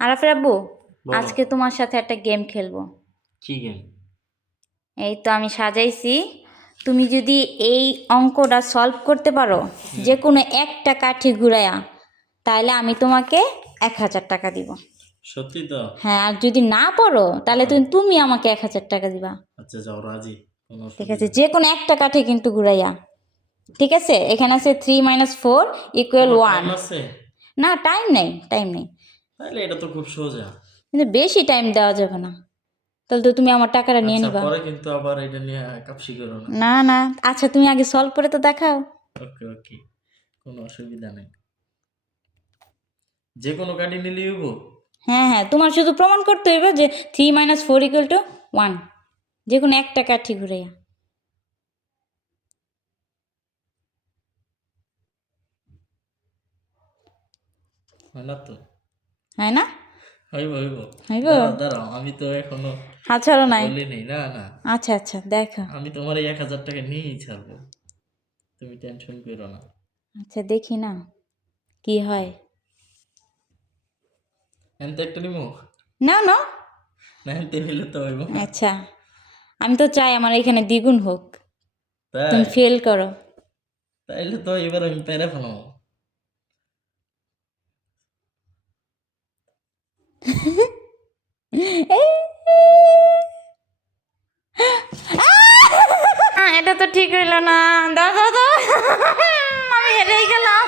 আরাফের আব্বু, বলো। আজকে তোমার সাথে একটা গেম খেলবো। কি গেম? এই তো আমি সাজাইছি, তুমি যদি এই অঙ্কটা সলভ করতে পারো যে কোনো একটা কাঠি ঘুরাইয়া, তাহলে আমি তোমাকে 1000 টাকা দিব। সত্যি তো? হ্যাঁ, আর যদি না পারো তাহলে তুমি আমাকে 1000 টাকা দিবা। আচ্ছা যাও, রাজি, কোনো ঠিক অসুবিধা আছে, নেই। যে কোনো একটা কাঠি কিন্তু ঘুরাইয়া। ঠিক আছে, এখানে আছে 3 - 4 = টাইম 1। আছে? না, টাইম নেই, টাইম নেই, তাহলে এটা তো খুব সোজা। কিন্তু বেশি টাইম দেওয়া যাবে না, তাহলে তো তুমি আমার টাকাটা নিয়ে আচ্ছা, নিবা। পরে কিন্তু আবার এটা নিয়ে কাপসি করো না। না না, আচ্ছা তুমি আগে সলভ করে তো দেখাও। ওকে ওকে, কোনো অসুবিধা নেই। যে কোনো গাড়ি নিলেই হবো? হ্যাঁ হ্যাঁ, তোমার শুধু প্রমাণ করতে হইবে যে 3 - 4 = 1, যে কোনো একটা কাঠি ঘুরাইয়া। হয় না তো? হয় না? হইব হইব। হইব? দাঁড়াও দাঁড়াও, আমি তো এখনো আচ্ছাড়ো নাই। বলি নেই। না না, আচ্ছা আচ্ছা, দেখো। আমি তোমার এই 1000 টাকা নিয়েই ছাড়বো, তুমি টেনশন করো না। আচ্ছা দেখি না কি হয়। এনতে একটা নিমো না না, না, এনতে নিলে তো হইব না। আচ্ছা, আমি তো চাই আমার এখানে দ্বিগুণ হোক, তাই? তুমি ফেল করো। তাইলে তো এবার আমি পেরে ফেলাম। এটা তো ঠিক হইল না, দাও দাও দাও, আমি হেরেই গেলাম।